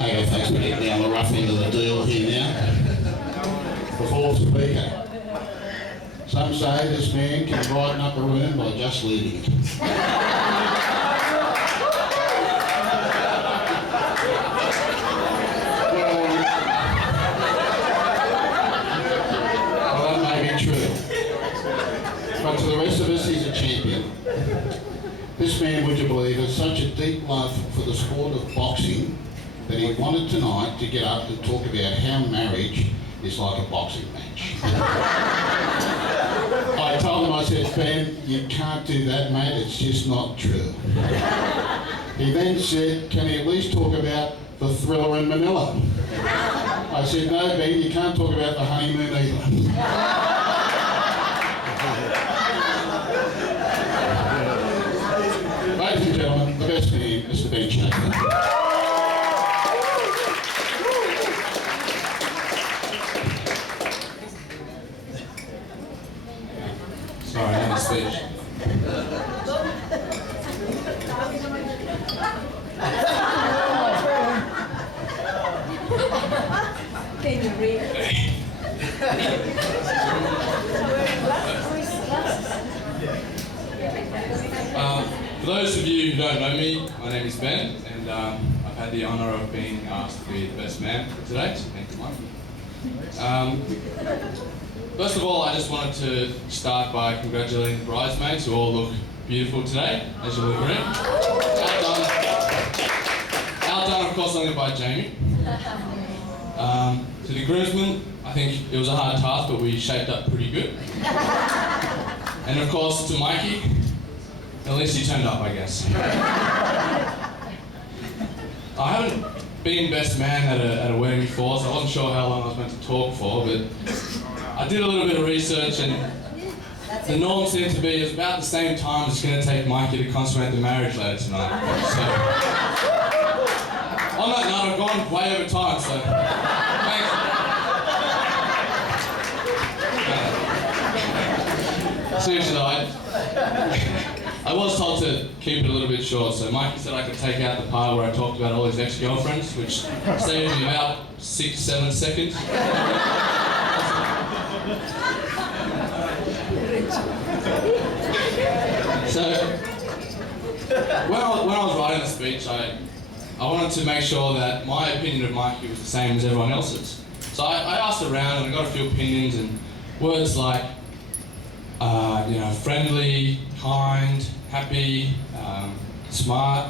Okay, thanks, mate. Now we're rough into the deal here now. The fourth speaker. Some say this man can brighten up a room by just leaving it. Well, that may be true. But to the rest of us, he's a champion. This man, would you believe, has such a deep love for the sport of boxing that he wanted tonight to get up and talk about how marriage is like a boxing match. I told him, I said, Ben, you can't do that, mate, it's just not true. He then said, can he at least talk about the thriller in Manila? I said, no, Ben, you can't talk about the honeymoon either. Ladies and gentlemen, the best man, Mr. Ben Schaefer. Sorry, I have a speech. Can you read? For those of you who don't know me, my name is Ben, and I've had the honour of being asked to be the best man for today. Thank you, Mike. First of all, I just wanted to start by congratulating the bridesmaids who all look beautiful today, as you'll agree. Outdone, of course, only by Jamie. To the groomsmen, I think it was a hard task, but we shaped up pretty good. And of course, to Mikey, at least he turned up, I guess. I haven't been best man at a wedding before, so I wasn't sure how long I was meant to talk for, but I did a little bit of research, and the norm seemed to be it's about the same time it's going to take Mikey to consummate the marriage later tonight. So, on that note, I've gone way over time, so thanks. Seriously though, I was told to keep it a little bit short, so Mikey said I could take out the part where I talked about all his ex-girlfriends, which saved me about 6-7 seconds. So, when I was writing the speech, I wanted to make sure that my opinion of Mikey was the same as everyone else's. So I asked around and I got a few opinions, and words like, friendly, kind, happy, smart.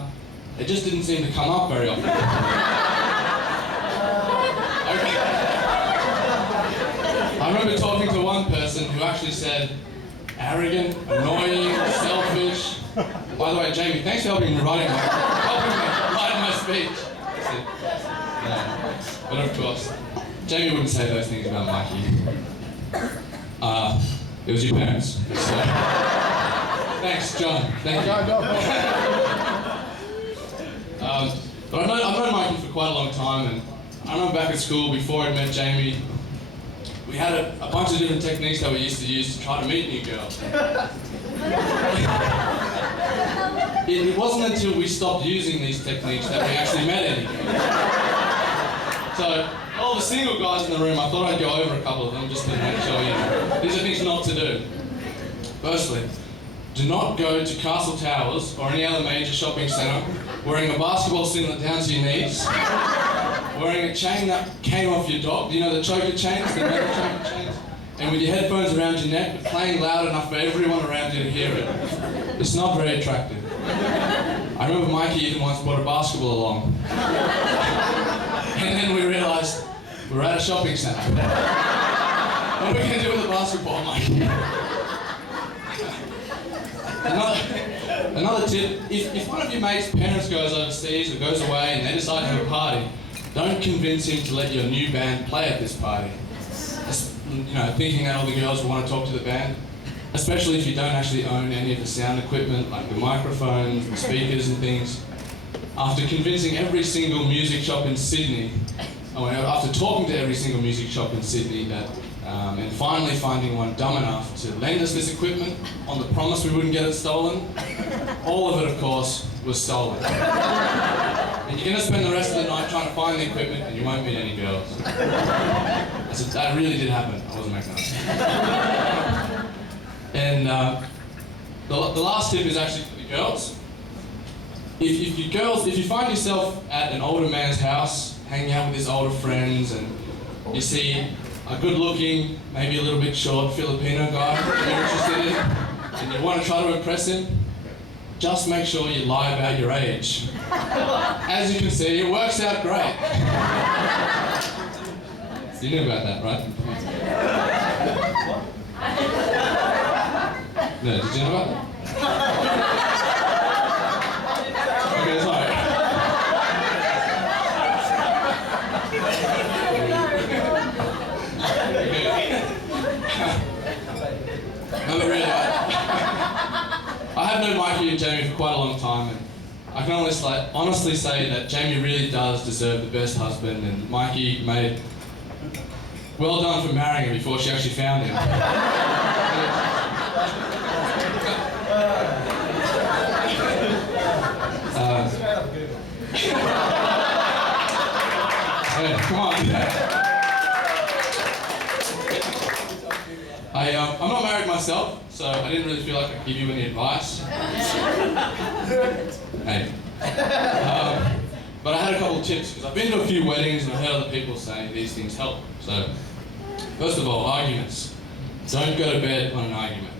It just didn't seem to come up very often. I remember talking to one person who actually said, arrogant, annoying, selfish. By the way, Jamie, thanks for helping me write my speech. No. But of course, Jamie wouldn't say those things about Mikey. It was your parents. So. Thanks, John. Thank you. But I've known Mikey for quite a long time, and I remember back at school before I met Jamie, we had a bunch of different techniques that we used to use to try to meet new girls. It wasn't until we stopped using these techniques that we actually met any girls. So, all the single guys in the room, I thought I'd go over a couple of them just to make sure, these are things not to do. Firstly, do not go to Castle Towers or any other major shopping centre wearing a basketball singlet down to your knees, wearing a chain that came off your dog, the choker chains, the metal choker chains, and with your headphones around your neck, but playing loud enough for everyone around you to hear it. It's not very attractive. I remember Mikey even once brought a basketball along. And then we realised we're at a shopping centre. What are we going to do with a basketball, Mikey? Another tip, if one of your mates' parents goes overseas or goes away and they decide to have a party, don't convince him to let your new band play at this party. Just, thinking that all the girls will want to talk to the band, especially if you don't actually own any of the sound equipment, like the microphones, the speakers and things. After convincing every single music shop in Sydney, after talking to every single music shop in Sydney and finally finding one dumb enough to lend us this equipment on the promise we wouldn't get it stolen, all of it, of course, was stolen. And you're going to spend the rest of the night trying trying to find the equipment and you won't meet any girls. I said, that really did happen. I wasn't making up. And the last tip is actually for the girls. If you find yourself at an older man's house, hanging out with his older friends, and you see a good-looking, maybe a little bit short Filipino guy that you're interested in, and you want to try to impress him, just make sure you lie about your age. As you can see, it works out great. You knew about that, right? No, did you know about that? Okay, sorry. No, but really, I have known Mikey and Jamie for quite a long time, and I can honestly say that Jamie really does deserve the best husband, and Mikey made well done for marrying her before she actually found him. Hey, come on. I'm not married myself, so I didn't really feel like I could give you any advice. Hey. But I had a couple of tips, because I've been to a few weddings and I've heard other people saying these things help. So, first of all, arguments. Don't go to bed on an argument.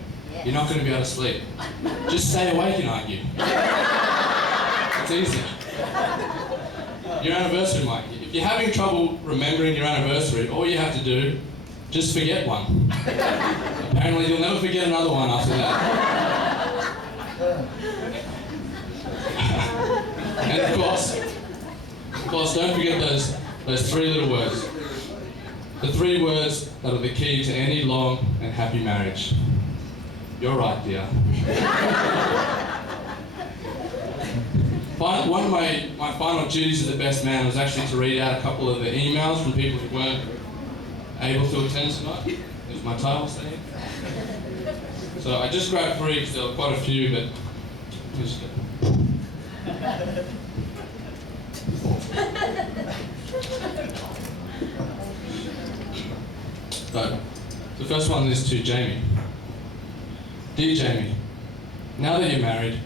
You're not going to be able to sleep. Just stay awake and argue. It's easy. Your anniversary, Mikey. If you're having trouble remembering your anniversary, all you have to do, just forget one. Apparently you'll never forget another one after that. And of course, don't forget those three little words. The three words that are the key to any long and happy marriage. You're right, dear. One of my final duties as the best man was actually to read out a couple of the emails from people who weren't able to attend tonight. Is my title staying? So I just grabbed three because there were quite a few, but let me just go. So, the first one is to Jamie. Dear Jamie, now that you're married,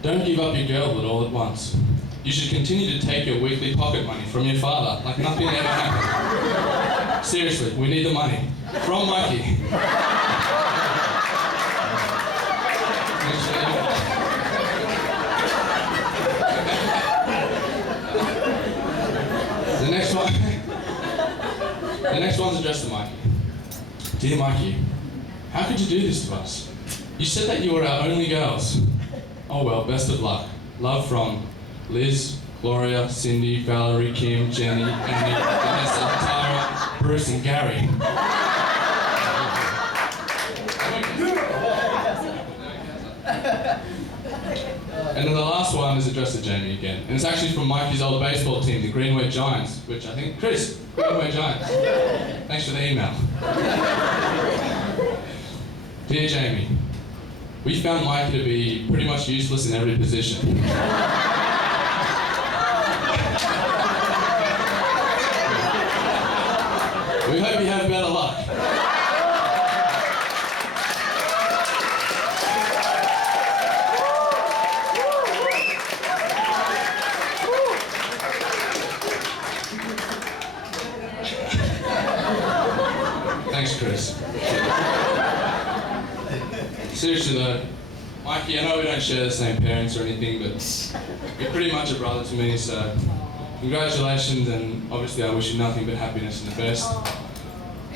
don't give up your girlhood all at once. You should continue to take your weekly pocket money from your father like nothing ever happened. Seriously, we need the money. From Mikey. The next one's addressed to Mikey. Dear Mikey, how could you do this to us? You said that you were our only girls. Oh well, best of luck. Love from Liz, Gloria, Cindy, Valerie, Kim, Jenny, Annie, Vanessa, Tara, Bruce, and Gary. And then the last one is addressed to Jamie again. And it's actually from Mikey's old baseball team, the Greenway Giants, which I think, Chris, Greenway Giants. Thanks for the email. Dear Jamie, we found Mikey to be pretty much useless in every position. We hope you have better luck. Thanks, Chris. Seriously though, Mikey, I know we don't share the same parents or anything, but you're pretty much a brother to me, so congratulations, and obviously I wish you nothing but happiness and the best.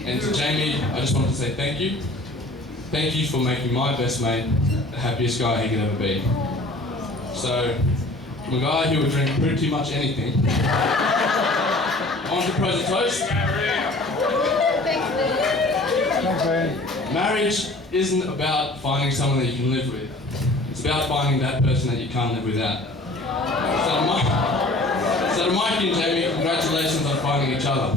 And to Jamie, I just wanted to say thank you. Thank you for making my best mate the happiest guy he could ever be. So, from a guy who would drink pretty much anything, I want to propose a toast. Marriage isn't about finding someone that you can live with. It's about finding that person that you can't live without. So to Mikey and Jamie, congratulations on finding each other.